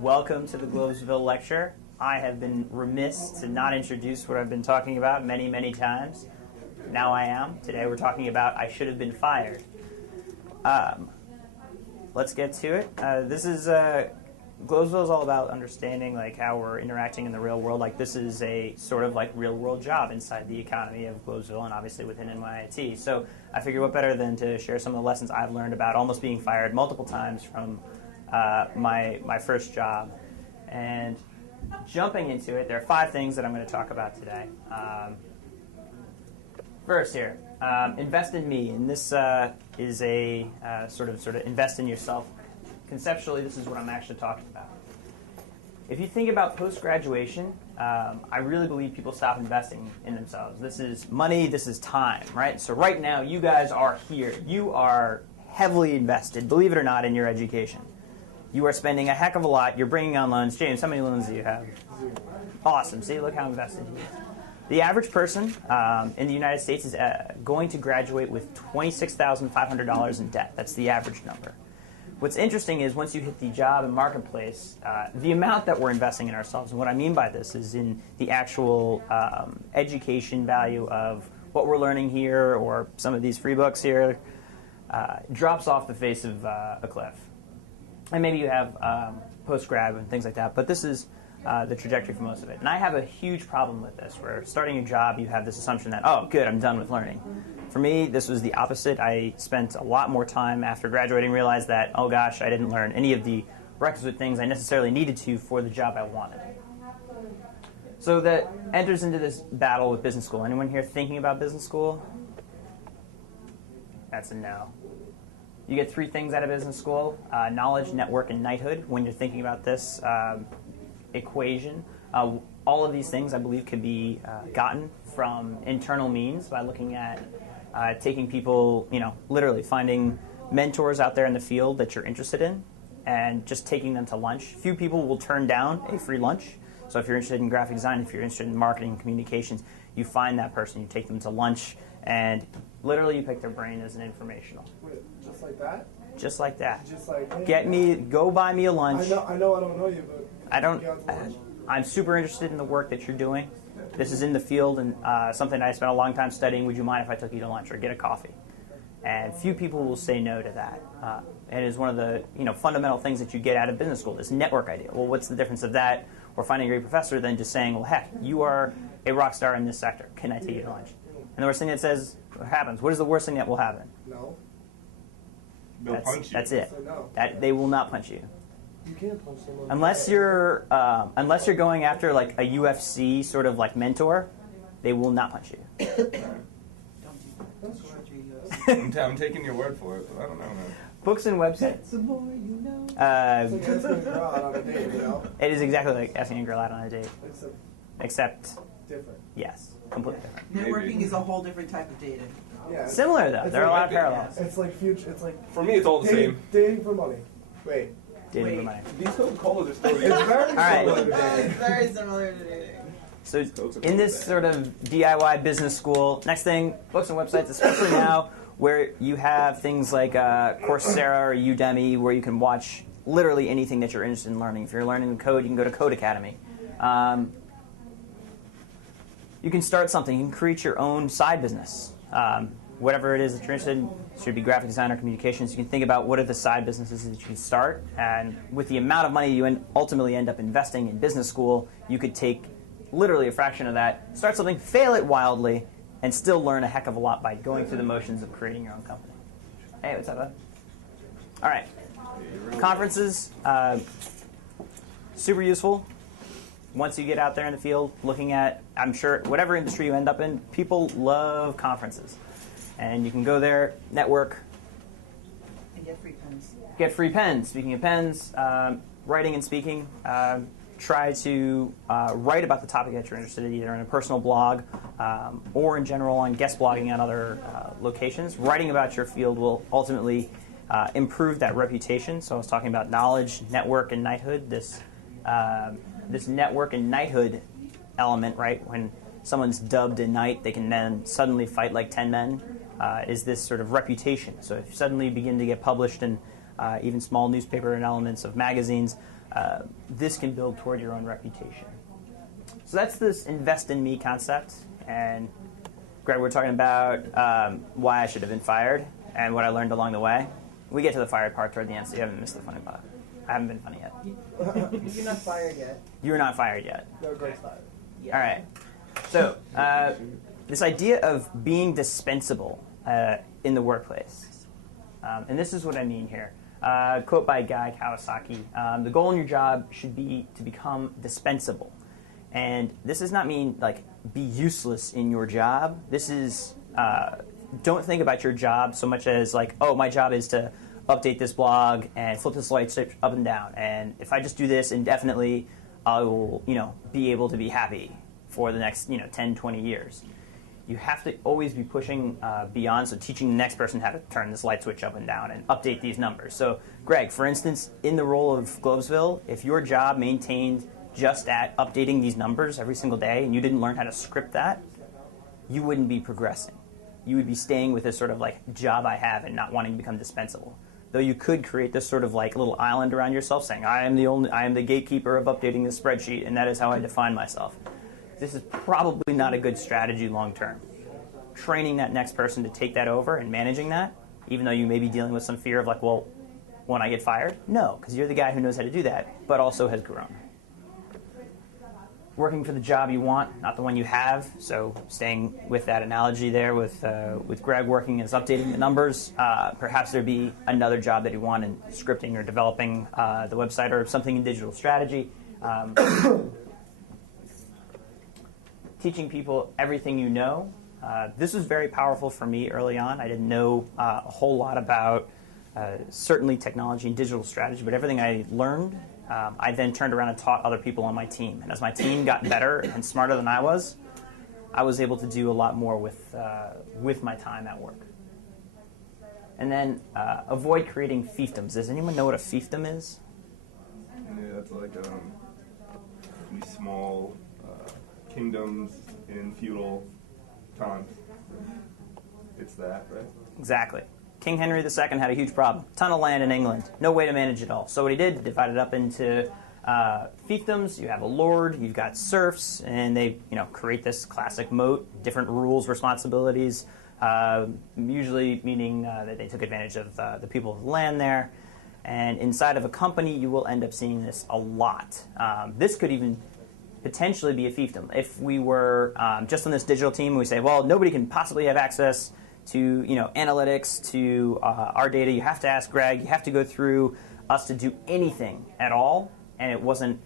Welcome to the Globesville Lecture. I have been remiss to not introduce what I've been talking about many, many times. Now I am. Today we're talking about I should have been fired. Let's get to it. Globesville is all about understanding like how we're interacting in the real world. Like this is a sort of like real world job inside the economy of Globesville and obviously within NYIT. So I figured what better than to share some of the lessons I've learned about almost being fired multiple times from my first job. And jumping into it, there are 5 things that I'm going to talk about today. First here, invest in me, and this is a sort of invest in yourself. Conceptually, this is what I'm actually talking about. If you think about post-graduation, I really believe people stop investing in themselves. This is money, this is time, right? So right now, you guys are here. You are heavily invested, believe it or not, in your education. You are spending a heck of a lot. You're bringing on loans. James, how many loans do you have? 0. Awesome. See, look how invested he is. The average person in the United States is going to graduate with $26,500 in debt. That's the average number. What's interesting is once you hit the job and marketplace, the amount that we're investing in ourselves, and what I mean by this is in the actual education value of what we're learning here or some of these free books here, drops off the face of a cliff. And maybe you have post-grad and things like that, but this is the trajectory for most of it. And I have a huge problem with this, where starting a job, you have this assumption that, oh, good, I'm done with learning. For me, this was the opposite. I spent a lot more time after graduating, realized that, oh gosh, I didn't learn any of the requisite things I necessarily needed to for the job I wanted. So that enters into this battle with business school. Anyone here thinking about business school? That's a no. You get 3 things out of business school: knowledge, network, and knighthood. When you're thinking about this equation, all of these things, I believe, could be gotten from internal means by looking at taking people, literally finding mentors out there in the field that you're interested in and just taking them to lunch. Few people will turn down a free lunch. So if you're interested in graphic design, if you're interested in marketing and communications, you find that person, you take them to lunch, and literally you pick their brain as an informational. Wait, just like that? Just like that. Just like, hey, go buy me a lunch. I know I don't know you, but I'm super interested in the work that you're doing. This is in the field and something I spent a long time studying. Would you mind if I took you to lunch or get a coffee? And few people will say no to that. It is one of the fundamental things that you get out of business school, this network idea. Well, what's the difference of that or finding a great professor than just saying, well, heck, you are a rock star in this sector. Can I take you to lunch? And the worst thing that says what happens. What is the worst thing that will happen? No. They'll punch you. That's it. No. They will not punch you. You can't punch someone. Unless you're going after like a UFC sort of like mentor, they will not punch you. I'm taking your word for it, but I don't know. Books and websites. It's like asking a girl out on a date, It is exactly like asking a girl out on a date. Except different. Yes, completely different. Networking is a whole different type of dating. Yeah. Similar though. There are a lot of parallels. It's like future. It's like For me, it's all the same. Dating for money. Wait. Dating for money. These Coca-Colas are still It's very right. similar to dating. It's very similar to dating. So in this sort of DIY business school, next thing, books and websites, especially now where you have things like Coursera or Udemy where you can watch literally anything that you're interested in learning. If you're learning code, you can go to Code Academy. You can start something. You can create your own side business. Whatever it is that you're interested in, it should be graphic design or communications. You can think about what are the side businesses that you can start. And with the amount of money you ultimately end up investing in business school, you could take literally a fraction of that, start something, fail it wildly, and still learn a heck of a lot by going through the motions of creating your own company. Hey, what's up, bud? All right. Conferences, super useful. Once you get out there in the field, looking at, I'm sure, whatever industry you end up in, people love conferences. And you can go there, network. And get free pens. Get free pens. Speaking of pens, writing and speaking. Try to write about the topic that you're interested in, either in a personal blog or in general on guest blogging on other locations. Writing about your field will ultimately improve that reputation. So I was talking about knowledge, network, and knighthood. This network and knighthood element, right? When someone's dubbed a knight, they can then suddenly fight like 10 men. Is this sort of reputation. So if you suddenly begin to get published in even small newspaper and elements of magazines, this can build toward your own reputation. So that's this invest in me concept. And Greg, we're talking about why I should have been fired and what I learned along the way. We get to the fired part toward the end, so you haven't missed the funny part. I haven't been funny yet. You're not fired yet. You're not fired yet. No, Greg's fired. Yeah. All right. So this idea of being dispensable in the workplace. And this is what I mean here. Quote by Guy Kawasaki, the goal in your job should be to become dispensable. And this does not mean like be useless in your job. This is, don't think about your job so much as like, oh, my job is to update this blog and flip this light switch up and down. And if I just do this indefinitely, I will, be able to be happy for the next, 10, 20 years. You have to always be pushing beyond, so teaching the next person how to turn this light switch up and down and update these numbers. So, Greg, for instance, in the role of Globesville, if your job maintained just at updating these numbers every single day and you didn't learn how to script that, you wouldn't be progressing. You would be staying with this sort of like job I have and not wanting to become dispensable. Though you could create this sort of like little island around yourself saying, I am the gatekeeper of updating this spreadsheet and that is how I define myself. This is probably not a good strategy long term. Training that next person to take that over and managing that, even though you may be dealing with some fear of like, well, when I get fired? No, because you're the guy who knows how to do that, but also has grown. Working for the job you want, not the one you have. So staying with that analogy there with Greg working as updating the numbers, perhaps there'd be another job that you want in scripting or developing the website or something in digital strategy. Teaching people everything you know. This was very powerful for me early on. I didn't know a whole lot about certainly technology and digital strategy, but everything I learned, I then turned around and taught other people on my team. And as my team got better and smarter than I was able to do a lot more with my time at work. And then avoid creating fiefdoms. Does anyone know what a fiefdom is? Yeah, that's like these small kingdoms in feudal times. It's that, right? Exactly. King Henry II had a huge problem. Ton of land in England. No way to manage it all. So what he did, divided up into fiefdoms. You have a lord, you've got serfs, and they create this classic moat, different rules, responsibilities, usually meaning that they took advantage of the people of the land there. And inside of a company, you will end up seeing this a lot. This could even potentially be a fiefdom. If we were just on this digital team, we say, well, nobody can possibly have access to analytics, to our data. You have to ask Greg. You have to go through us to do anything at all. And it wasn't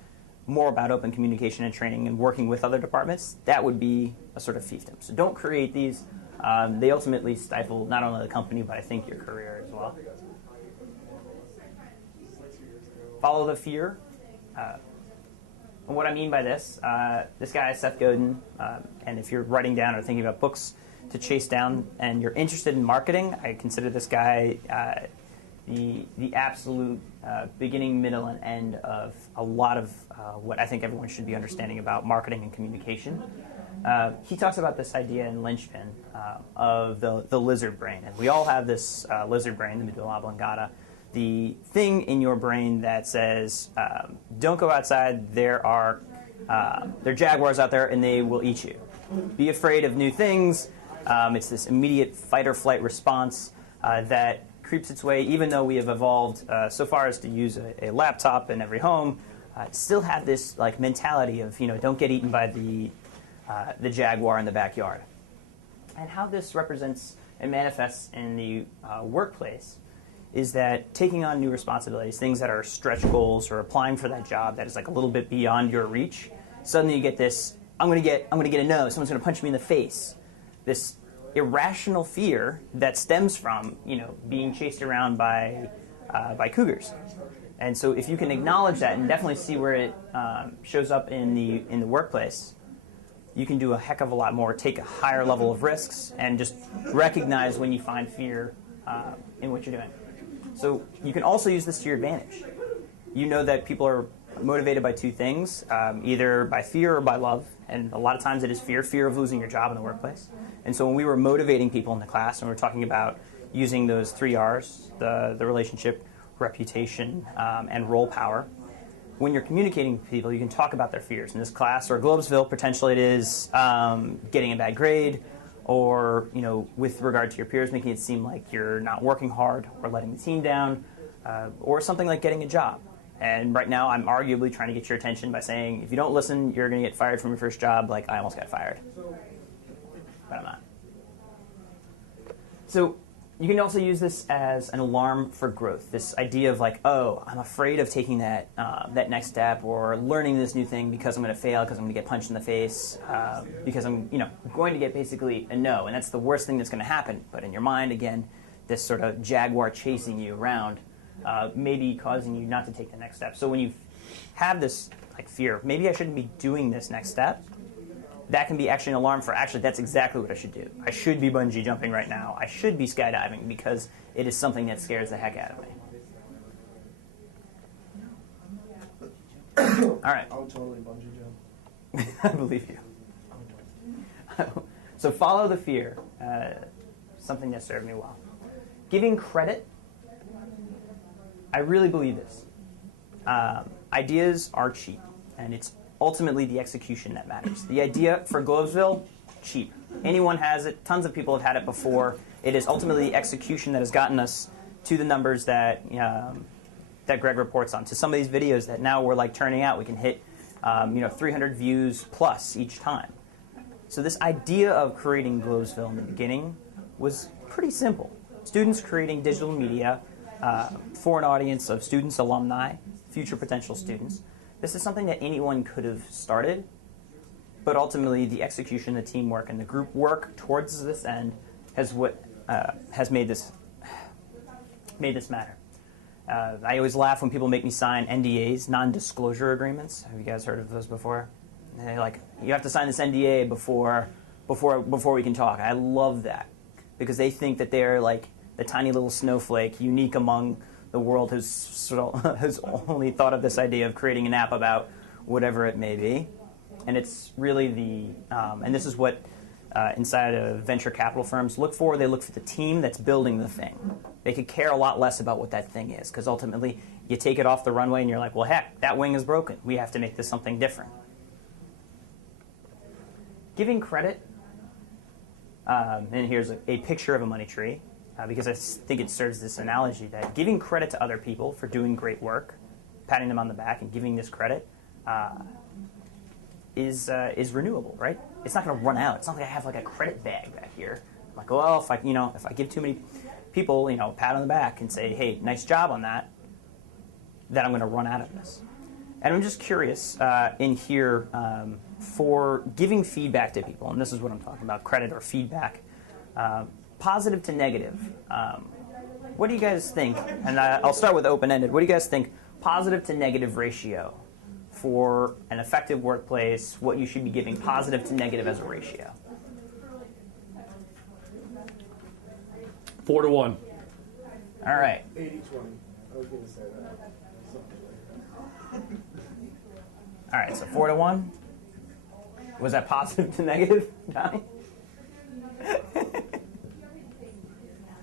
more about open communication and training and working with other departments. That would be a sort of fiefdom. So don't create these. They ultimately stifle not only the company, but I think your career as well. Follow the fear. And what I mean by this guy is Seth Godin, and if you're writing down or thinking about books to chase down and you're interested in marketing, I consider this guy the absolute beginning, middle, and end of a lot of what I think everyone should be understanding about marketing and communication. He talks about this idea in Linchpin of the lizard brain, and we all have this lizard brain, the medulla oblongata, the thing in your brain that says, don't go outside, there are jaguars out there and they will eat you. Be afraid of new things. It's this immediate fight or flight response that creeps its way, even though we have evolved so far as to use a laptop in every home, still have this like mentality of, don't get eaten by the jaguar in the backyard. And how this represents and manifests in the workplace is that taking on new responsibilities, things that are stretch goals or applying for that job that is like a little bit beyond your reach, suddenly you get this, I'm gonna get a no, someone's gonna punch me in the face. This irrational fear that stems from, being chased around by cougars. And so if you can acknowledge that and definitely see where it shows up in the workplace, you can do a heck of a lot more, take a higher level of risks, and just recognize when you find fear in what you're doing. So you can also use this to your advantage. You know that people are motivated by two things, either by fear or by love. And a lot of times it is fear of losing your job in the workplace. And so when we were motivating people in the class and we were talking about using those 3 R's, the relationship, reputation, and role power, when you're communicating with people, you can talk about their fears. In this class or Globesville, potentially it is getting a bad grade, or with regard to your peers, making it seem like you're not working hard or letting the team down, or something like getting a job. And right now, I'm arguably trying to get your attention by saying, if you don't listen, you're going to get fired from your first job, like I almost got fired. But I'm not. So you can also use this as an alarm for growth. This idea of like, oh, I'm afraid of taking that next step or learning this new thing because I'm going to fail, because I'm going to get punched in the face, because I'm going to get basically a no, and that's the worst thing that's going to happen. But in your mind, again, this sort of jaguar chasing you around, maybe causing you not to take the next step. So when you have this like fear, maybe I shouldn't be doing this next step, that can be actually an alarm for actually that's exactly what I should do. I should be bungee jumping right now. I should be skydiving because it is something that scares the heck out of me. All right. I'll totally bungee jump. I believe you. So follow the fear. Something that served me well. Giving credit. I really believe this. Ideas are cheap, and it's ultimately the execution that matters. The idea for Globesville, cheap. Anyone has it. Tons of people have had it before. It is ultimately the execution that has gotten us to the numbers that that Greg reports on. To some of these videos that now we're like turning out, we can hit 300 views plus each time. So this idea of creating Globesville in the beginning was pretty simple. Students creating digital media for an audience of students, alumni, future potential students. This is something that anyone could have started, but ultimately the execution, the teamwork, and the group work towards this end has made this matter. I always laugh when people make me sign NDAs, non-disclosure agreements. Have you guys heard of those before? And they're like, you have to sign this NDA before we can talk. I love that because they think that they're like the tiny little snowflake, unique among the world who's only thought of this idea of creating an app about whatever it may be. And it's really and this is what inside of venture capital firms look for. They look for the team that's building the thing. They could care a lot less about what that thing is, because ultimately you take it off the runway and you're like, well, heck, that wing is broken. We have to make this something different. Giving credit, and here's a picture of a money tree. Because I think it serves this analogy that giving credit to other people for doing great work, patting them on the back and giving this credit is renewable, right? It's not going to run out. It's not like I have like a credit bag back here. I'm like, well, if I give too many people, pat on the back and say, hey, nice job on that, then I'm going to run out of this. And I'm just curious in here for giving feedback to people, and this is what I'm talking about, credit or feedback. Positive to negative. What do you guys think? And I'll start with open-ended. What do you guys think positive to negative ratio for an effective workplace, what you should be giving positive to negative as a ratio? 4 to 1. All right. 80-20. I was going to say that. Something like that. All right, so 4 to 1. Was that positive to negative, Donnie?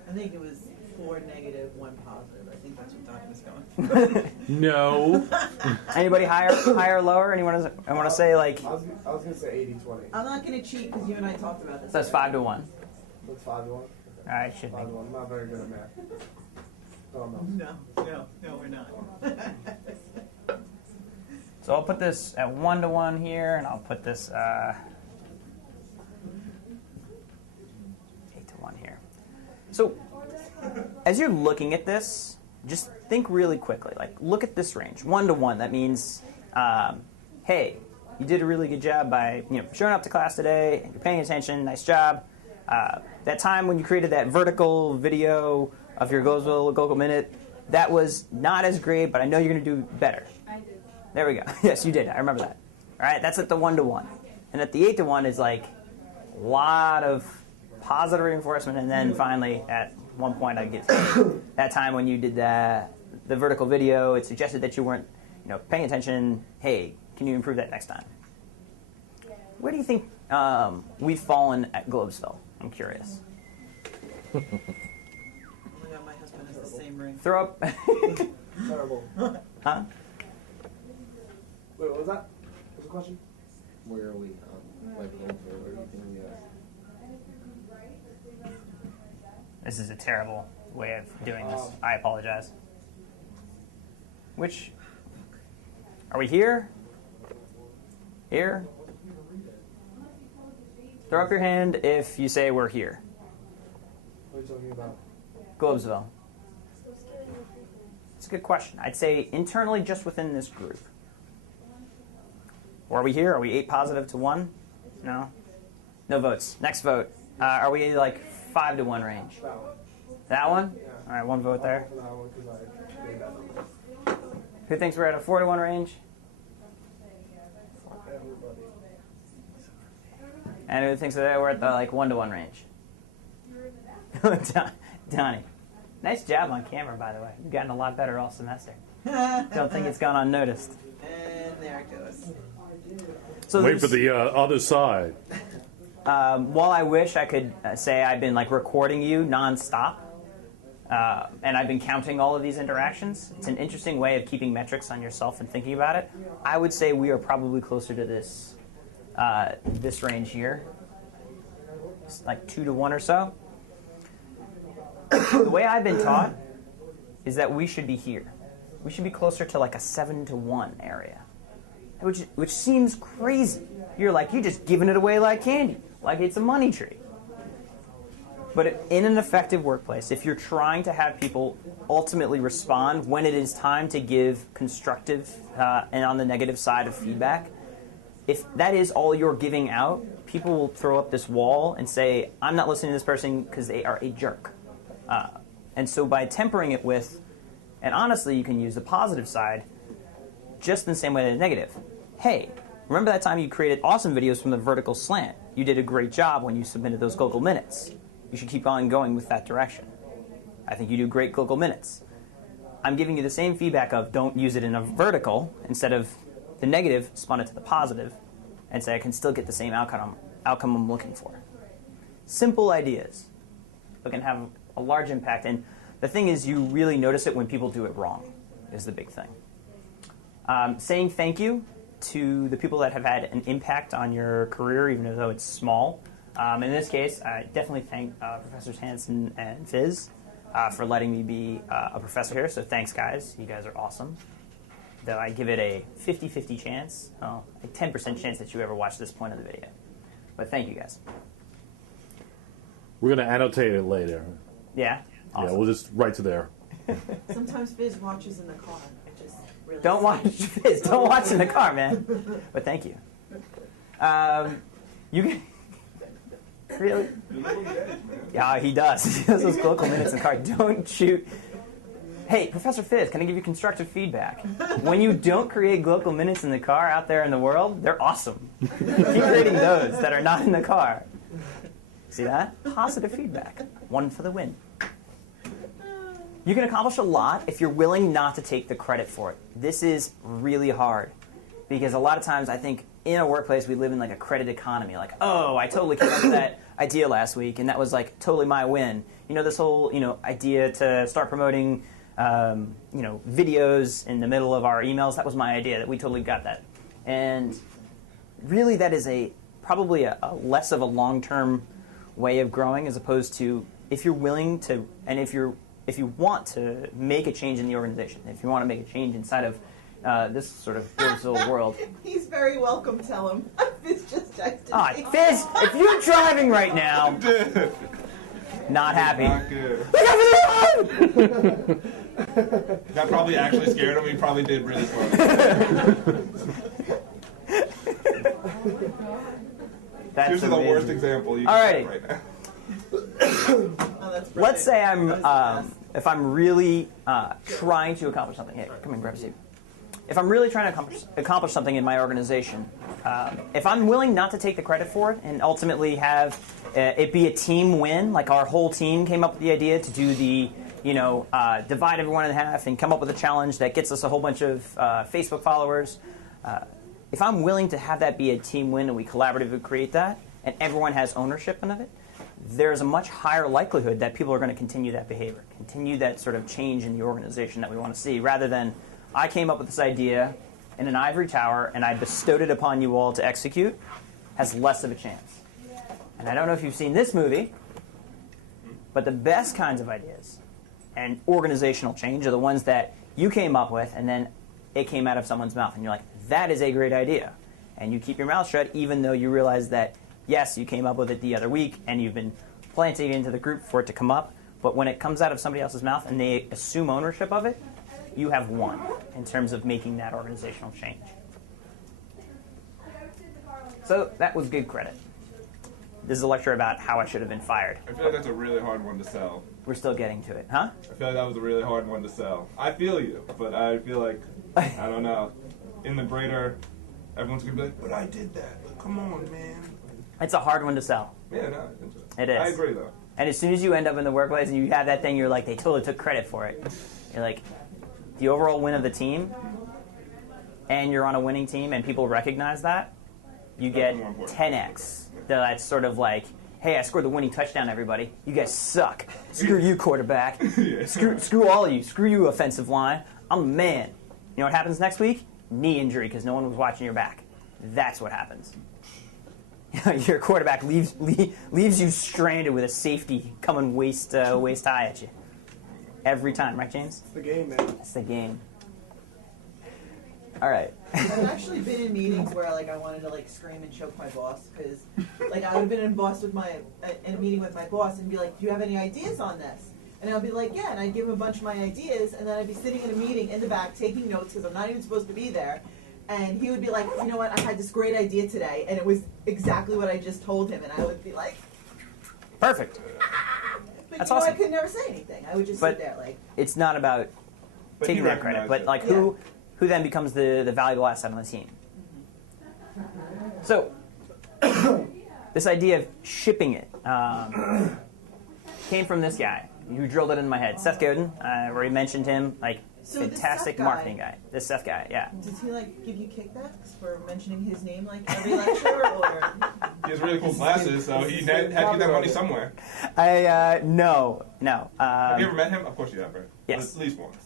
I think it was 4 negative, 1 positive. I think that's what Doc was going. No. Anybody higher or lower? Anyone want to say like? I was going to say 80-20. I'm not going to cheat because you and I talked about this. So that's 5 to 1. That's 5 to 1. All right, should be. 5 to 1. I'm not very good at math. Oh No, we're not. So I'll put this at 1 to 1 here, and I'll put this 8 to 1 here. So as you're looking at this, just think really quickly. Like, look at this range, 1 to 1. That means, hey, you did a really good job by showing up to class today, and you're paying attention. Nice job. That time when you created that vertical video of your Globesville Minute, that was not as great, but I know you're going to do better. I did. There we go. Yes, you did. I remember that. All right, that's at the 1 to 1. And at the 8 to 1 is like a lot of positive reinforcement, and then finally at one point I get to that time when you did the vertical video, it suggested that you weren't paying attention. Hey, can you improve that next time? Where do you think we've fallen at Globesville? I'm curious. Oh my God, my husband has the same ring. Throw up. Terrible. Huh? Wait, what was that? What's the question? Where are we? Like, over, where do you think we are? This is a terrible way of doing this. I apologize. Which, are we here? Here? Throw up your hand if you say we're here. What are you talking about? Globesville. It's a good question. I'd say internally just within this group. Or are we here? Are we 8 positive to 1? No? No votes. Next vote. Are we like 5 to 1 range? That one. That one? Yeah. All right, 1 vote there. For that one, because I made that number. Who thinks we're at a 4 to 1 range? Everybody. And who thinks that we're at the like 1 to 1 range? Donnie. Nice job on camera, by the way. You've gotten a lot better all semester. Don't think it's gone unnoticed. And there it goes. So Wait for the other side. while I wish I could say I've been like recording you nonstop, and I've been counting all of these interactions, it's an interesting way of keeping metrics on yourself and thinking about it. I would say we are probably closer to this this range here, it's like 2 to 1 or so. The way I've been taught is that we should be here. We should be closer to like a 7 to 1 area, which seems crazy. You're just giving it away like candy, like it's a money tree. But in an effective workplace, if you're trying to have people ultimately respond when it is time to give constructive and on the negative side of feedback, if that is all you're giving out, people will throw up this wall and say, I'm not listening to this person because they are a jerk. And so by tempering it with, and honestly, you can use the positive side just in the same way as the negative. Hey, remember that time you created awesome videos from the vertical slant? You did a great job when you submitted those Google Minutes. You should keep on going with that direction. I think you do great Google Minutes. I'm giving you the same feedback of don't use it in a vertical. Instead of the negative, spun it to the positive and say I can still get the same outcome I'm looking for. Simple ideas, but can have a large impact. And the thing is, you really notice it when people do it wrong, is the big thing. Saying thank you to the people that have had an impact on your career, even though it's small. In this case, I definitely thank Professors Hansen and Fizz for letting me be a professor here. So thanks, guys. You guys are awesome. Though I give it a 50-50 chance, a 10% chance that you ever watch this point of the video. But thank you, guys. We're going to annotate it later. Yeah? Awesome. Yeah, we'll just write to there. Sometimes Fizz watches in the car. It just really Don't watch Fizz. Don't watch in the car, man. But thank you. You can... Really? Yeah, he does. He does those local minutes in the car. Don't shoot. Hey, Professor Fizz, can I give you constructive feedback? When you don't create local minutes in the car out there in the world, they're awesome. Keep creating those that are not in the car. See that? Positive feedback. 1 for the win. You can accomplish a lot if you're willing not to take the credit for it. This is really hard because a lot of times I think in a workplace we live in like a credit economy. Like, oh, I totally came up with that idea last week and that was like totally my win. You know, this whole idea to start promoting videos in the middle of our emails. That was my idea. That we totally got that. And really, that is probably a less of a long-term way of growing, as opposed to if you're willing to, and if you want to make a change in the organization, if you want to make a change inside of this sort of digital world. He's very welcome. Tell him. Fizz just texted me. Fizz, if you're driving right now, not happy. Not good. That probably actually scared him. He probably did really well. That's Here's the worst example you can Alrighty. right now. Let's say if I'm really trying to accomplish something. Hey, come and grab a seat. If I'm really trying to accomplish something in my organization, if I'm willing not to take the credit for it and ultimately have it be a team win, like our whole team came up with the idea to do the, divide everyone in half and come up with a challenge that gets us a whole bunch of Facebook followers. If I'm willing to have that be a team win and we collaboratively create that and everyone has ownership of it, there's a much higher likelihood that people are going to continue that behavior, continue that sort of change in the organization that we want to see, rather than I came up with this idea in an ivory tower and I bestowed it upon you all to execute has less of a chance. And I don't know if you've seen this movie, but the best kinds of ideas and organizational change are the ones that you came up with and then it came out of someone's mouth. And you're like, that is a great idea. And you keep your mouth shut even though you realize that, yes, you came up with it the other week and you've been planting it into the group for it to come up. But when it comes out of somebody else's mouth and they assume ownership of it, you have won in terms of making that organizational change. So that was good credit. This is a lecture about how I should have been fired. I feel like that's a really hard one to sell. We're still getting to it, huh? I feel like that was a really hard one to sell. I feel you, but I feel like, I don't know, in the greater, everyone's going to be like, but I did that. Like, come on, man. It's a hard one to sell. Yeah, no, It is. I agree, though. And as soon as you end up in the workplace and you have that thing, you're like, they totally took credit for it. You're like, the overall win of the team, and you're on a winning team, and people recognize that, you get 10x. That's sort of like, hey, I scored the winning touchdown, everybody. You guys suck. Screw you, quarterback. Yeah. Screw all of you. Screw you, offensive line. I'm the man. You know what happens next week? Knee injury because no one was watching your back. That's what happens. Your quarterback leaves you stranded with a safety coming waist high at you. Every time, right, James? It's the game, man. It's the game. All right. I've actually been in meetings where I wanted to scream and choke my boss because I would have been in a meeting with my boss and be like, "Do you have any ideas on this?" And I'll be like, "Yeah," and I'd give him a bunch of my ideas, and then I'd be sitting in a meeting in the back taking notes because I'm not even supposed to be there. And he would be like, "You know what? I had this great idea today, and it was exactly what I just told him." And I would be like, Perfect. But That's you know, awesome. I could never say anything. I would just sit there It's not about But taking you that credit, recognize but it. who then becomes the valuable asset on the team. So this idea of shipping it came from this guy who drilled it in my head, Seth Godin. I already mentioned him, So this fantastic Seth guy- marketing guy. This Seth guy, yeah. Does he give you kickbacks for mentioning his name every lecture, or? He has really cool classes, so he had to get that money somewhere. No. Have you ever met him? Of course you have, right? Yes. At least once.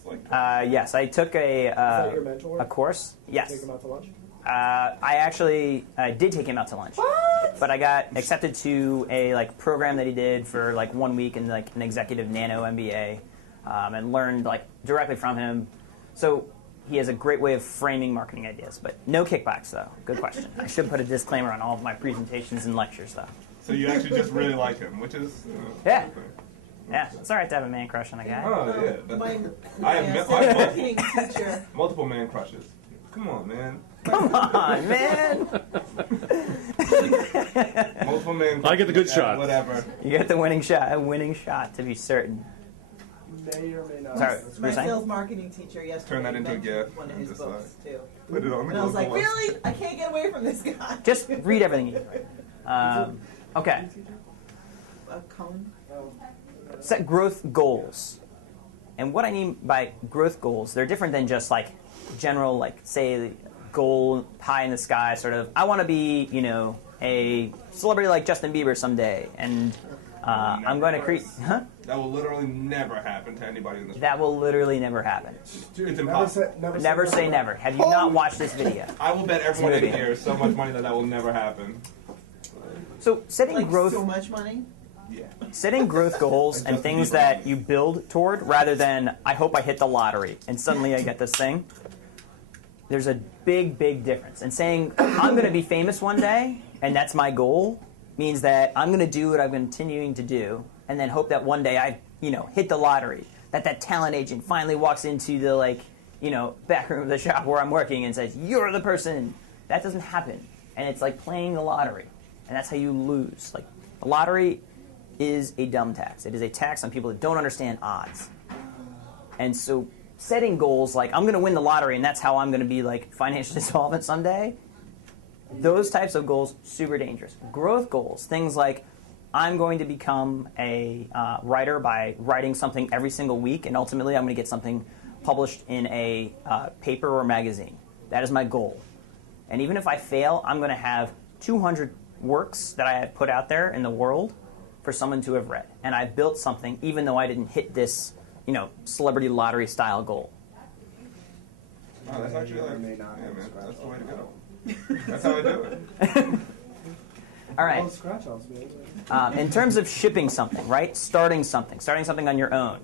Yes, I took Is that your mentor? a course. Yes. Take him out to lunch? I actually did take him out to lunch. What? But I got accepted to a program that he did for 1 week in an executive nano MBA, and learned directly from him. So he has a great way of framing marketing ideas, but no kickbacks though. Good question. I should put a disclaimer on all of my presentations and lectures though. So you actually just really like him, which is Yeah. something. Yeah, it's all right to have a man crush on a guy. Oh yeah. My I have marketing teacher. multiple man crushes. Come on, man. Come on, man. Multiple man. I get the good crushes, shot. Whatever. You get the winning shot. A winning shot to be certain. May or may not. Sorry. My saying? sales marketing teacher yesterday Turn that into a mentioned GIF one of and his just, books too. Put it on the And I was like, Google list. really? I can't get away from this guy. Just read everything you do. Okay. Colin? Set growth goals. And what I mean by growth goals, they're different than just general, say, goal pie in the sky, sort of, I want to be, a celebrity like Justin Bieber someday. And I'm going to create. Huh? That will literally never happen to anybody in this. That will literally never happen. It's Never impossible. say Never say never. Have you not watched this video? I will bet everyone in movie. here so much money that will never happen. So setting growth. So much money? Yeah. Setting growth goals and things that you build toward rather than, I hope I hit the lottery and suddenly I get this thing. There's a big, big difference. And saying, I'm going to be famous one day and that's my goal means that I'm going to do what I'm continuing to do and then hope that one day I, hit the lottery. That talent agent finally walks into the, back room of the shop where I'm working and says, you're the person. That doesn't happen. And it's like playing the lottery. And that's how you lose. The lottery is a dumb tax. It is a tax on people that don't understand odds. And so setting goals I'm going to win the lottery and that's how I'm going to be financially solvent someday, those types of goals, super dangerous. Growth goals, things like I'm going to become a writer by writing something every single week and ultimately I'm going to get something published in a paper or magazine. That is my goal. And even if I fail, I'm going to have 200 works that I have put out there in the world for someone to have read. And I built something even though I didn't hit this, celebrity lottery style goal. Oh, that's actually like, May yeah, not man, scratch that's the way to offs. go. That's how I do it. All right. Oh, scratch offs, man. In terms of shipping something, right? Starting something on your own.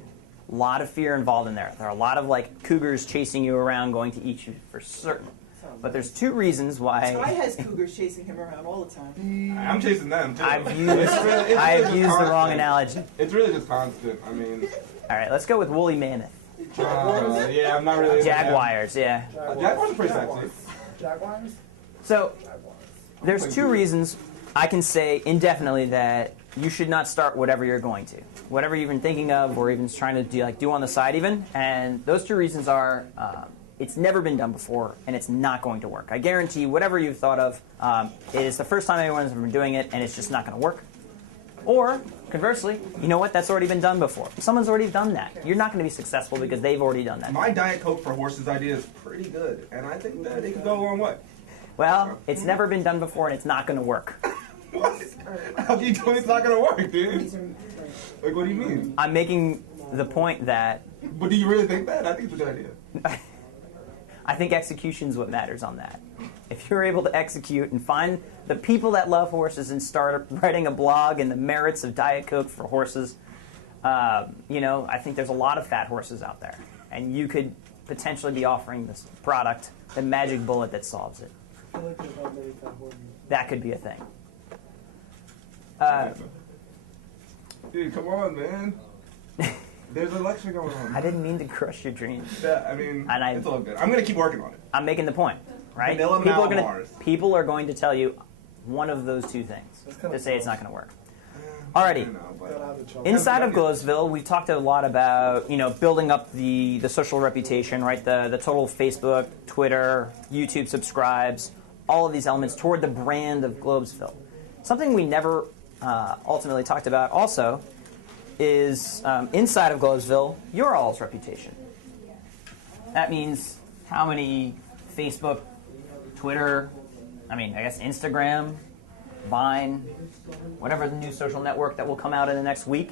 A lot of fear involved in there. There are a lot of like cougars chasing you around, going to eat you for certain. But there's two reasons Ty why has cougars chasing him around all the time. I'm chasing them too. I've It's used just the wrong constant. analogy. It's really just constant. I mean, All right, let's go with woolly mammoth. yeah, I'm not really. into that. Jaguars, yeah. Jaguars are pretty sexy. Jaguars? So Jaguars. there's two reasons I can say indefinitely that you should not start whatever you're going to, whatever you've been thinking of or even trying to do on the side even. And those two reasons are it's never been done before and it's not going to work. I guarantee whatever you've thought of, it is the first time anyone's ever been doing it and it's just not going to work. Or conversely, you know what? That's already been done before. Someone's already done that. You're not going to be successful because they've already done that. My Diet Coke for horses idea is pretty good, and I think that it could go a long way. Well, it's never been done before and it's not going to work. What? How can you tell me it's not gonna work, dude? Like, what do you mean? I'm making the point that But do you really think that? I think it's a good idea. I think execution is what matters on that. If you're able to execute and find the people that love horses and start writing a blog and the merits of Diet Coke for horses, I think there's a lot of fat horses out there. And you could potentially be offering this product, the magic bullet that solves it. I feel like there's not many fat horses. That could be a thing. Dude, come on, man. There's a lecture going on. I didn't mean to crush your dreams. Yeah, I mean, And it's all good. I'm gonna keep working on it. I'm making the point, right? Vanilla People are going to tell you one of those two things to say it's not going to work. Alrighty. Gotta have the trouble. Inside of Glowsville, we've talked a lot about building up the social reputation, right? The total Facebook, Twitter, YouTube subscribes, all of these elements toward the brand of Globesville. Something we never ultimately talked about also is inside of Globesville, your all's reputation. That means how many Facebook, Twitter, I guess Instagram, Vine, whatever the new social network that will come out in the next week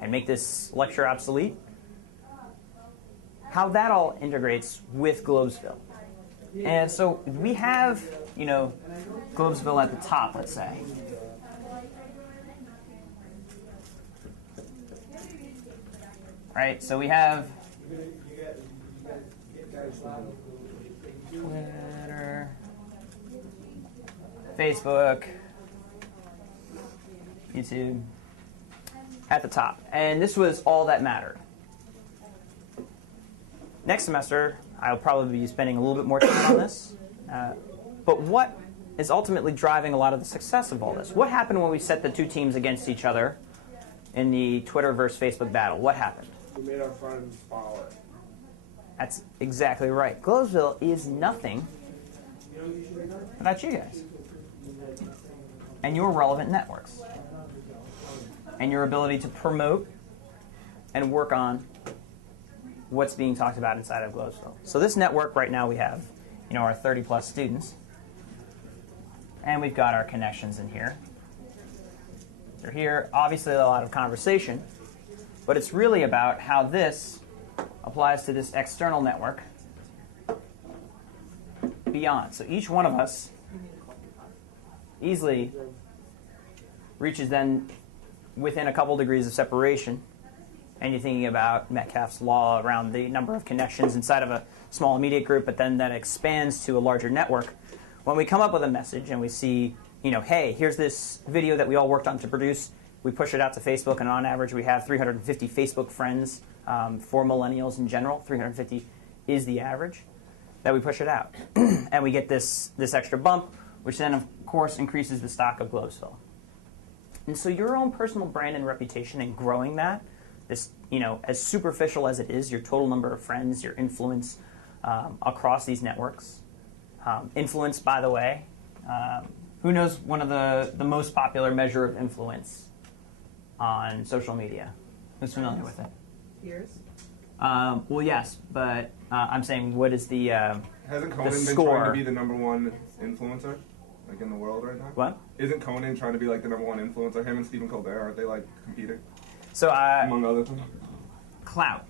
and make this lecture obsolete, how that all integrates with Globesville. And so we have, Globesville at the top, let's say. Right, so we have Twitter, Facebook, YouTube, at the top. And this was all that mattered. Next semester, I'll probably be spending a little bit more time on this. But what is ultimately driving a lot of the success of all this? What happened when we set the two teams against each other in the Twitter versus Facebook battle? What happened? We made our friends follow it. That's exactly right. Glowsville is nothing without you guys and your relevant networks and your ability to promote and work on what's being talked about inside of Glowsville. So this network right now we have, our 30-plus students, and we've got our connections in here. They're here, obviously a lot of conversation, but it's really about how this applies to this external network beyond. So each one of us easily reaches then within a couple degrees of separation, and you're thinking about Metcalfe's law around the number of connections inside of a small immediate group, but then that expands to a larger network. When we come up with a message and we see, hey, here's this video that we all worked on to produce, we push it out to Facebook, and on average we have 350 Facebook friends for millennials in general. 350 is the average that we push it out. And we get this extra bump, which then, of course, increases the stock of Glowsville. And so your own personal brand and reputation and growing that, this, as superficial as it is, your total number of friends, your influence across these networks. Influence, by the way, who knows one of the most popular measure of influence on social media? Who's familiar with it? Years? Well, yes, but I'm saying what is the Hasn't Conan been score? trying to be the number one influencer, like in the world right now? What? Isn't Conan trying to be like the number one influencer? Him and Stephen Colbert, aren't they like competing? So Among other things. clout.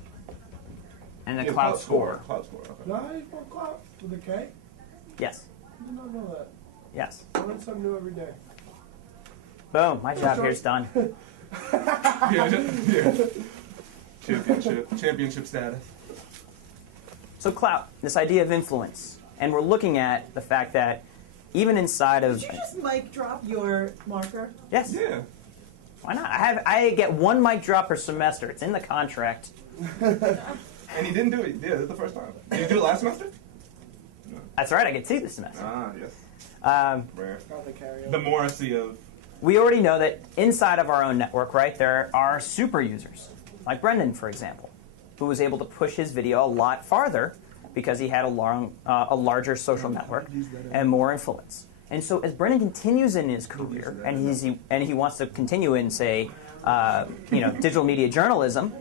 And the Yeah, cloud score. Cloud score. Okay. No, I spell cloud with a K. Yes. I did not know that. Yes. I learn something new every day. Boom. My job here's done. Yeah. Championship status. So clout, this idea of influence. And we're looking at the fact that even inside of... Did you just mic drop your marker? Yes. Yeah. Why not? I get one mic drop per semester. It's in the contract. And you didn't do it. Yeah, this is the first time. Did you do it last semester? That's right. I get two this semester. Ah, yes. Rare. Got the carry. The Morrissey of. We already know that inside of our own network, right, there are super users, like Brendan, for example, who was able to push his video a lot farther because he had a larger social network and more influence. And so as Brendan continues in his career, and he wants to continue in, say, digital media journalism,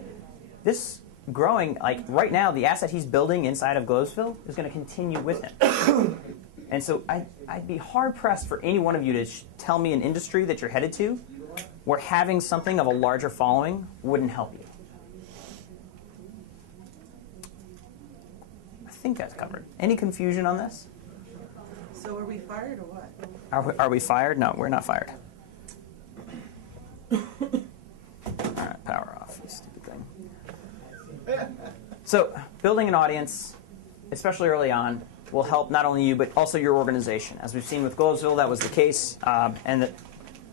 this growing, like right now, the asset he's building inside of Glowsville is going to continue with him. And so I'd be hard-pressed for any one of you to tell me an industry that you're headed to where having something of a larger following wouldn't help you. I think that's covered. Any confusion on this? So are we fired or what? Are we fired? No, we're not fired. All right, power off, you stupid thing. So building an audience, especially early on, will help not only you, but also your organization. As we've seen with Glowsville, that was the case, and the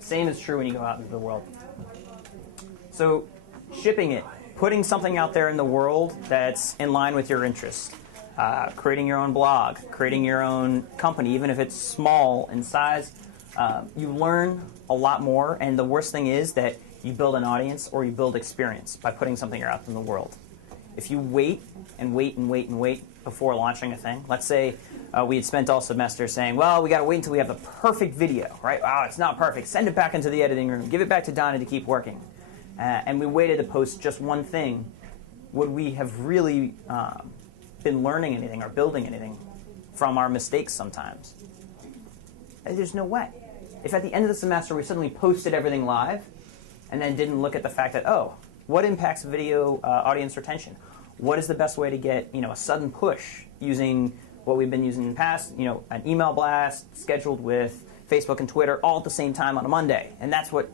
same is true when you go out into the world. So shipping it, putting something out there in the world that's in line with your interests, creating your own blog, creating your own company, even if it's small in size, you learn a lot more, and the worst thing is that you build an audience or you build experience by putting something out in the world. If you wait and wait and wait and wait before launching a thing, let's say we had spent all semester saying, well, we got to wait until we have the perfect video, right? Wow, it's not perfect. Send it back into the editing room. Give it back to Donna to keep working. And we waited to post just one thing. Would we have really been learning anything or building anything from our mistakes sometimes? There's no way. If at the end of the semester we suddenly posted everything live and then didn't look at the fact that, oh, what impacts video audience retention? What is the best way to get a sudden push using what we've been using in the past? An email blast scheduled with Facebook and Twitter all at the same time on a Monday, and that's what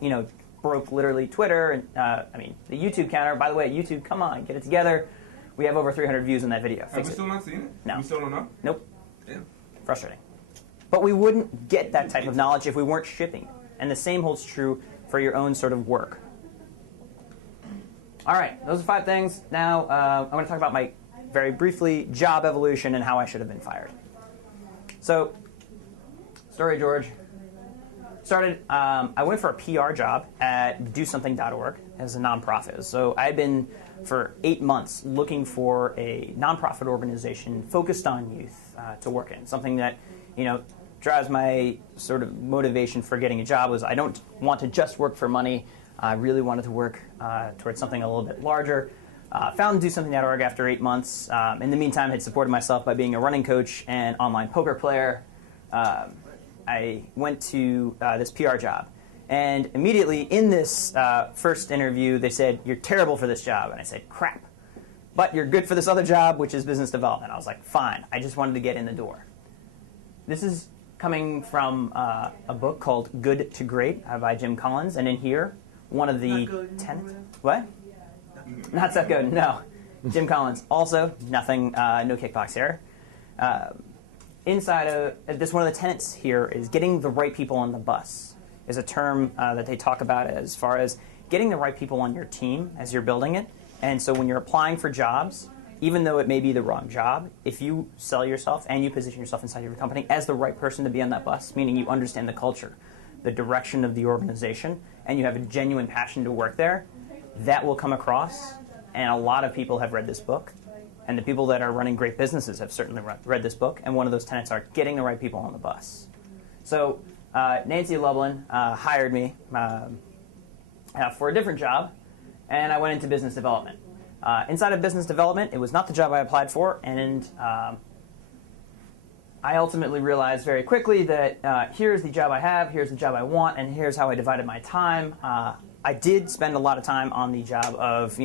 broke literally Twitter and the YouTube counter. By the way, YouTube, come on, get it together. We have over 300 views in that video. Have we still not seen it? No. We still don't know? Nope. Damn. Frustrating. But we wouldn't get that type of knowledge if we weren't shipping it. And the same holds true for your own sort of work. All right, those are 5 things. Now I'm going to talk about my, very briefly, job evolution and how I should have been fired. So, story, George. I went for a PR job at DoSomething.org as a nonprofit. So I had been for 8 months looking for a nonprofit organization focused on youth to work in. Something that, drives my sort of motivation for getting a job was I don't want to just work for money. I really wanted to work towards something a little bit larger. Found DoSomething.org after 8 months. In the meantime, had supported myself by being a running coach and online poker player. I went to this PR job. And immediately in this first interview, they said, "You're terrible for this job." And I said, "Crap. But you're good for this other job, which is business development." I was like, fine. I just wanted to get in the door. This is coming from a book called Good to Great by Jim Collins. And in here, one of the tenets... What? Not Seth Godin, no. Jim Collins. Also, nothing, no kickbox here. Inside of this, one of the tenets here is getting the right people on the bus, is a term that they talk about as far as getting the right people on your team as you're building it. And so when you're applying for jobs, even though it may be the wrong job, if you sell yourself and you position yourself inside of your company as the right person to be on that bus, meaning you understand the culture, the direction of the organization, and you have a genuine passion to work there, that will come across. And a lot of people have read this book. And the people that are running great businesses have certainly read this book. And one of those tenets are getting the right people on the bus. So Nancy Lublin hired me for a different job, and I went into business development. Inside of business development, it was not the job I applied for, and I ultimately realized very quickly that here's the job I have, here's the job I want, and here's how I divided my time. I did spend a lot of time on the job of,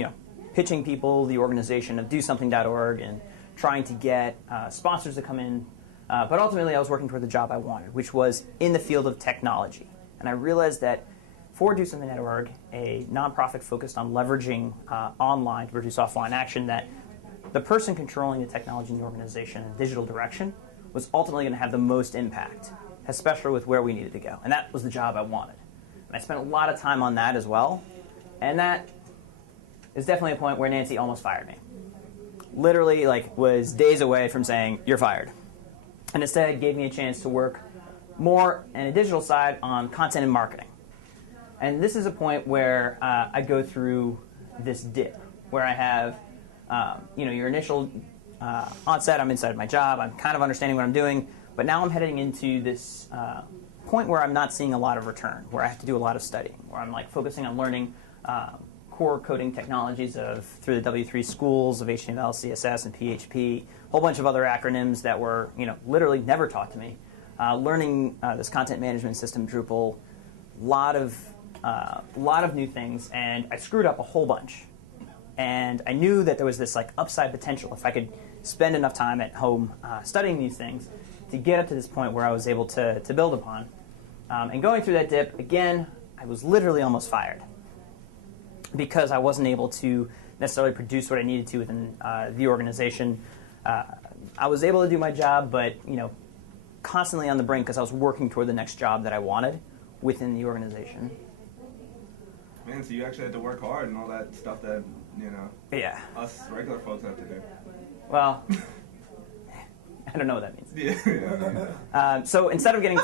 pitching people the organization of DoSomething.org and trying to get sponsors to come in. But ultimately, I was working toward the job I wanted, which was in the field of technology. And I realized that for DoSomething.org, a nonprofit focused on leveraging online to produce offline action, that the person controlling the technology in the organization and digital direction was ultimately going to have the most impact, especially with where we needed to go. And that was the job I wanted. And I spent a lot of time on that as well. And that is definitely a point where Nancy almost fired me. Literally, was days away from saying, "You're fired." And instead gave me a chance to work more in a digital side on content and marketing. And this is a point where I go through this dip, where I have, your initial onset, I'm inside my job, I'm kind of understanding what I'm doing, but now I'm heading into this point where I'm not seeing a lot of return, where I have to do a lot of studying, where I'm focusing on learning core coding technologies through the W3 schools of HTML, CSS, and PHP, a whole bunch of other acronyms that were, literally never taught to me. Learning this content management system, Drupal, a lot of new things, and I screwed up a whole bunch. And I knew that there was this upside potential if I could spend enough time at home studying these things to get up to this point where I was able to build upon. And going through that dip, again, I was literally almost fired because I wasn't able to necessarily produce what I needed to within the organization. I was able to do my job, but constantly on the brink because I was working toward the next job that I wanted within the organization. Man, so you actually had to work hard and all that stuff that, Yeah. us regular folks have to do. Well, I don't know what that means. Yeah. So instead of getting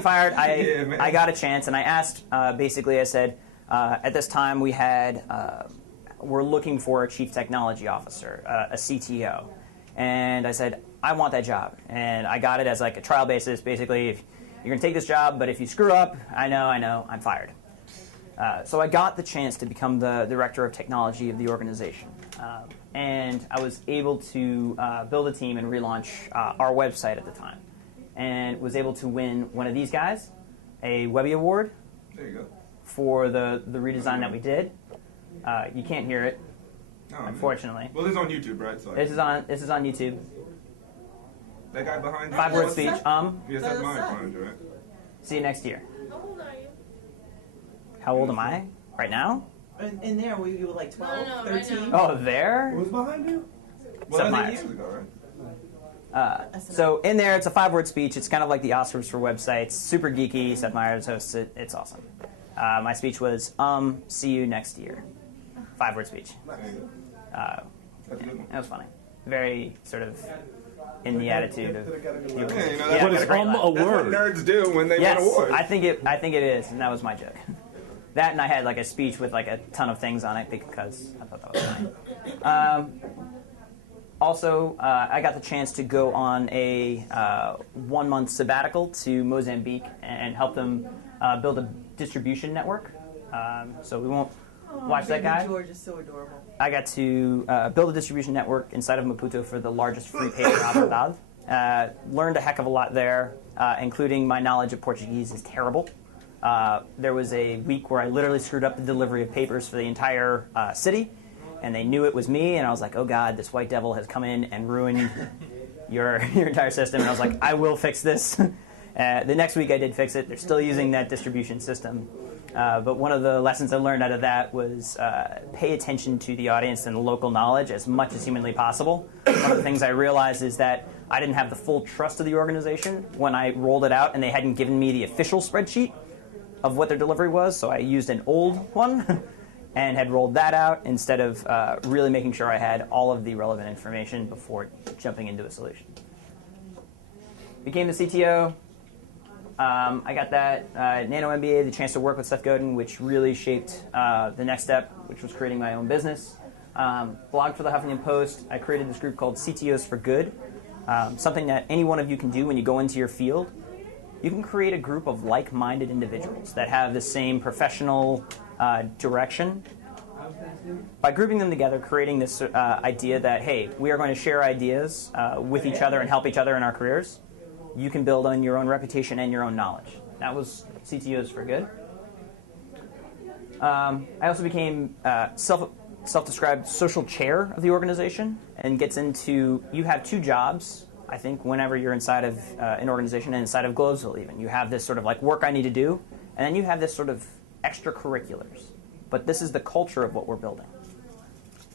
fired, Yeah, man. I got a chance, and I asked. Basically, I said, at this time we're looking for a chief technology officer, a CTO, and I said I want that job, and I got it as a trial basis. Basically, if you're going to take this job, but if you screw up, I know, I'm fired. So I got the chance to become the director of technology of the organization. And I was able to build a team and relaunch our website at the time. And was able to win one of these guys, a Webby Award, There you go. for the redesign that we did. You can't hear it, No, unfortunately. Well, this is on YouTube, right? So This is on YouTube. that guy behind you. 5-word speech. Yes, that's mine behind you, right? See you next year. How old are you? How old am I right now? In there, were you 12, No, right 13? now. Oh, there. Who's behind you? Well, that was Myers. 8 years ago, right? So in there, it's a 5-word speech. It's kind of like the Oscars for websites. Super geeky. Seth Meyers hosts it. It's awesome. My speech was, see you next year. 5-word speech. There you go. That's a good one. That was funny. Very sort of in the attitude of. Yeah, Yeah, that's, But got it's a great a laugh. that's what word. nerds do when they Yes, win awards. I think it is, and that was my joke. That, and I had a speech with a ton of things on it because I thought that was funny. Also, I got the chance to go on a 1-month sabbatical to Mozambique and help them build a distribution network. So we won't watch that Baby guy. George is so adorable. I got to build a distribution network inside of Maputo for the largest free paper Aberdad. Learned a heck of a lot there, including my knowledge of Portuguese is terrible. There was a week where I literally screwed up the delivery of papers for the entire city, and they knew it was me, and I was like, oh God, this white devil has come in and ruined your entire system. And I was like, I will fix this. The next week I did fix it. They're still using that distribution system. But one of the lessons I learned out of that was pay attention to the audience and the local knowledge as much as humanly possible. One of the things I realized is that I didn't have the full trust of the organization when I rolled it out, and they hadn't given me the official spreadsheet of what their delivery was, so I used an old one and had rolled that out instead of really making sure I had all of the relevant information before jumping into a solution. Became the CTO. I got that Nano MBA, the chance to work with Seth Godin, which really shaped the next step, which was creating my own business. Blogged for the Huffington Post. I created this group called CTOs for Good, something that any one of you can do when you go into your field. You can create a group of like-minded individuals that have the same professional direction. By grouping them together, creating this idea that, hey, we are going to share ideas with each other and help each other in our careers, you can build on your own reputation and your own knowledge. That was CTOs for Good. I also became self-described social chair of the organization and gets into, you have two jobs, I think, whenever you're inside of an organization and inside of Globesville even. You have this sort of like work I need to do, and then you have this sort of extracurriculars. But this is the culture of what we're building.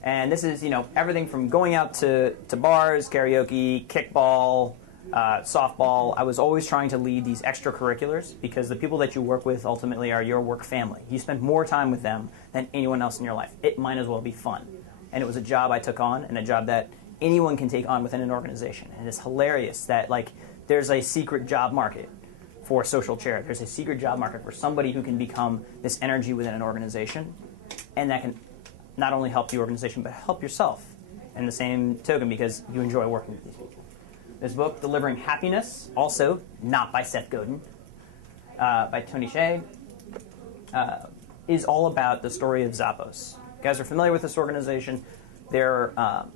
And this is, everything from going out to bars, karaoke, kickball, softball. I was always trying to lead these extracurriculars because the people that you work with ultimately are your work family. You spend more time with them than anyone else in your life. It might as well be fun. And it was a job I took on and a job that anyone can take on within an organization. And it's hilarious that there's a secret job market for social chair. There's a secret job market for somebody who can become this energy within an organization, and that can not only help the organization but help yourself in the same token because you enjoy working with these people. This book, Delivering Happiness, also not by Seth Godin, by Tony Hsieh, is all about the story of Zappos. You guys are familiar with this organization. They're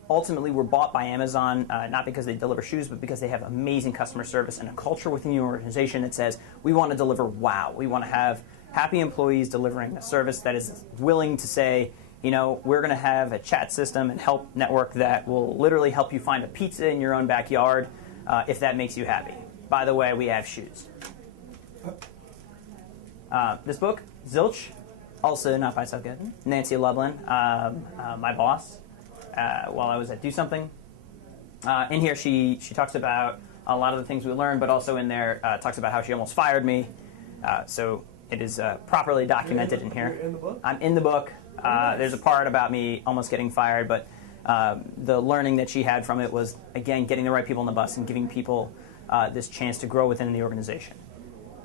ultimately were bought by Amazon, not because they deliver shoes, but because they have amazing customer service and a culture within the organization that says, we want to deliver wow. We want to have happy employees delivering a service that is willing to say, we're going to have a chat system and help network that will literally help you find a pizza in your own backyard if that makes you happy. By the way, we have shoes. This book, Zilch, also not by Seth Godin, Nancy Lublin, my boss, while I was at Do Something. In here, she talks about a lot of the things we learned, but also in there talks about how she almost fired me. So it is properly documented in here. You're in the book? I'm in the book. There's a part about me almost getting fired, but the learning that she had from it was, again, getting the right people on the bus and giving people this chance to grow within the organization.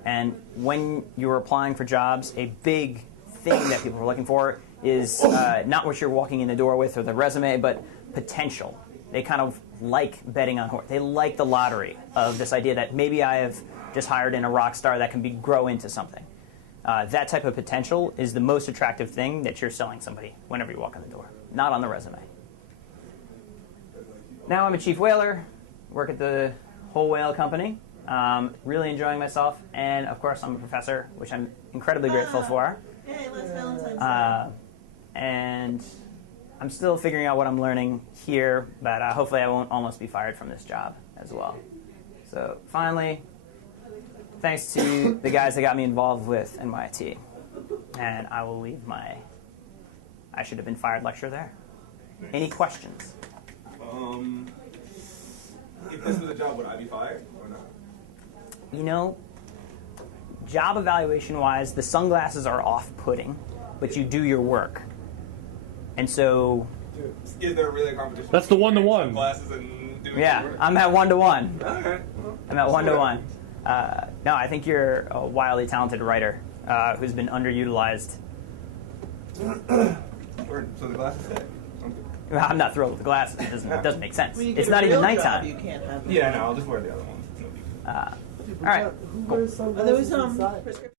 And when you're applying for jobs, a big thing that people are looking for is not what you're walking in the door with or the resume, but potential. They kind of like betting on horse. They like the lottery of this idea that maybe I have just hired in a rock star that can grow into something. That type of potential is the most attractive thing that you're selling somebody whenever you walk in the door, not on the resume. Now I'm a chief whaler, work at the Whole Whale Company, really enjoying myself, and of course I'm a professor, which I'm incredibly grateful for. Hey, let's Valentine's Day. And I'm still figuring out what I'm learning here, but hopefully I won't almost be fired from this job as well. So finally, thanks to the guys that got me involved with NYT. And I will leave my I should have been fired lecture there. Any questions? If this was a job, would I be fired or not? Job evaluation-wise, the sunglasses are off-putting, but you do your work. And so... Is there really a competition? That's the one-to-one. Glasses and doing Yeah, your work? I'm at one-to-one. Okay. I'm at one-to-one. No, I think you're a wildly talented writer who's been underutilized. So the glasses stay. I'm not thrilled with the glasses. It doesn't make sense. When you It's get not a even real job, nighttime. you can't have them. Yeah, no, I'll just wear the other ones. No big deal. All right. Who wears Are those sunglasses inside? prescription?